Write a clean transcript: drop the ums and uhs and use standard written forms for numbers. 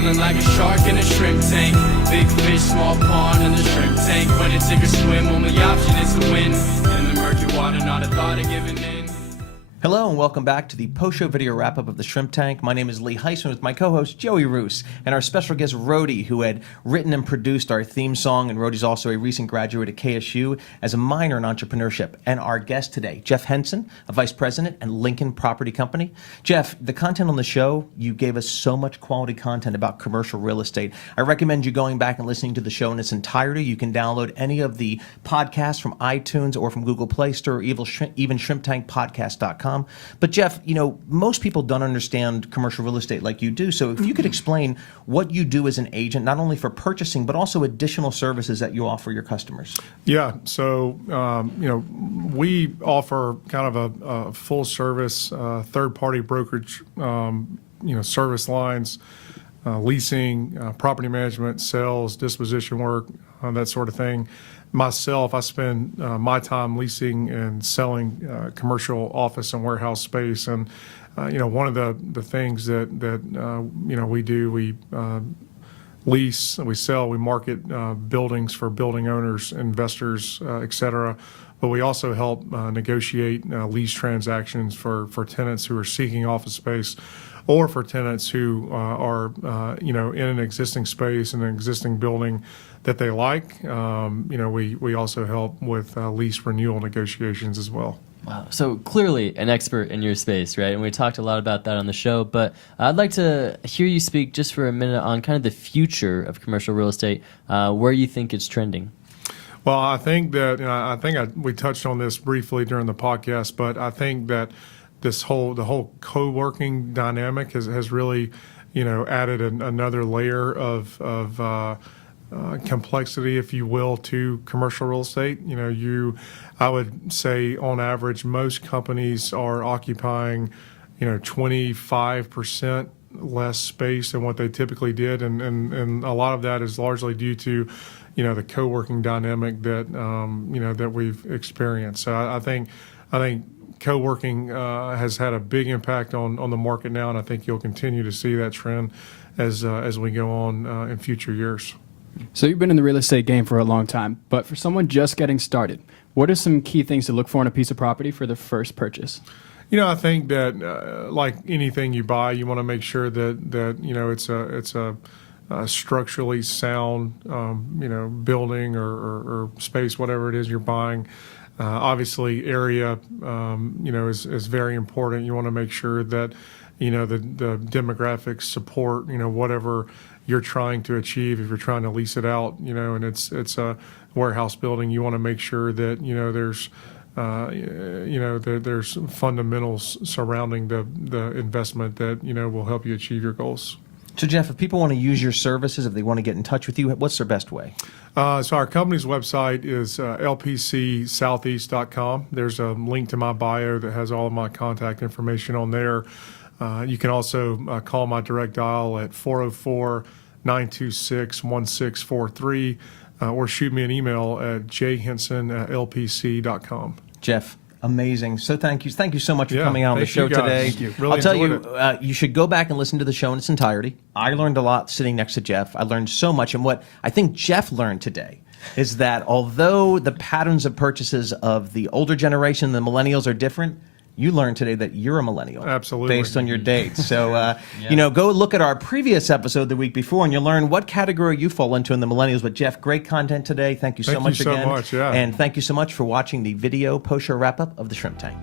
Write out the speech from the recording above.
feeling like a shark in a shrimp tank. Big fish, small pond in the shrimp tank. When it's sink or swim, only option is to win. In the murky water, not a thought of giving in. Hello and welcome back to the post-show video wrap-up of The Shrimp Tank. My name is Lee Heisman with my co-host Joey Roos and our special guest Rhodey, who had written and produced our theme song, and Rhodey's also a recent graduate at KSU as a minor in entrepreneurship. And our guest today, Jeff Henson, a vice president at Lincoln Property Company. Jeff, the content on the show, you gave us so much quality content about commercial real estate. I recommend you going back and listening to the show in its entirety. You can download any of the podcasts from iTunes or from Google Play Store, or even shrimptankpodcast.com. But Jeff, you know, most people don't understand commercial real estate like you do. So if you could explain what you do as an agent, not only for purchasing, but also additional services that you offer your customers. Yeah. So, we offer kind of a full service, third-party brokerage, service lines, leasing, property management, sales, disposition work, that sort of thing. Myself, I spend my time leasing and selling commercial office and warehouse space. And, one of the things that we do, we lease, we sell, we market buildings for building owners, investors, et cetera. But we also help negotiate lease transactions for tenants who are seeking office space, or for tenants who are, in an existing space, in an existing building that they like. We also help with lease renewal negotiations as well. Wow. So clearly an expert in your space, right? And we talked a lot about that on the show, but I'd like to hear you speak just for a minute on kind of the future of commercial real estate, where you think it's trending. Well, I think that, we touched on this briefly during the podcast, but I think that the whole co-working dynamic has really, added another layer of complexity, if you will, to commercial real estate. I would say on average, most companies are occupying, 25% less space than what they typically did. And a lot of that is largely due to, the co-working dynamic that we've experienced. So I think co-working has had a big impact on the market now, and I think you'll continue to see that trend as we go on in future years. So you've been in the real estate game for a long time, but for someone just getting started, what are some key things to look for in a piece of property for the first purchase? I think that like anything you buy, you want to make sure that it's a structurally sound, building or space, whatever it is you're buying. Obviously, area, is very important. You want to make sure that, the demographics support, whatever you're trying to achieve. If you're trying to lease it out, and it's a warehouse building, you want to make sure that, there's fundamentals surrounding the investment that, will help you achieve your goals. So Jeff, if people want to use your services, if they want to get in touch with you, what's their best way? So our company's website is lpcsoutheast.com. There's a link to my bio that has all of my contact information on there. You can also call my direct dial at 404-926-1643 or shoot me an email at jhenson@lpc.com. Jeff, amazing. So thank you so much for coming out on the show today. Thank you. Really I'll tell you, enjoyed you should go back and listen to the show in its entirety. I learned a lot sitting next to Jeff. I learned so much, and what I think Jeff learned today is that although the patterns of purchases of the older generation, the millennials, are different, you learned today that you're a millennial. Absolutely. Based on your dates. So, go look at our previous episode the week before, and you'll learn what category you fall into in the millennials. But Jeff, great content today. Thank you so much again. Thank you so much, yeah. And thank you so much for watching the video post-show wrap-up of The Shrimp Tank.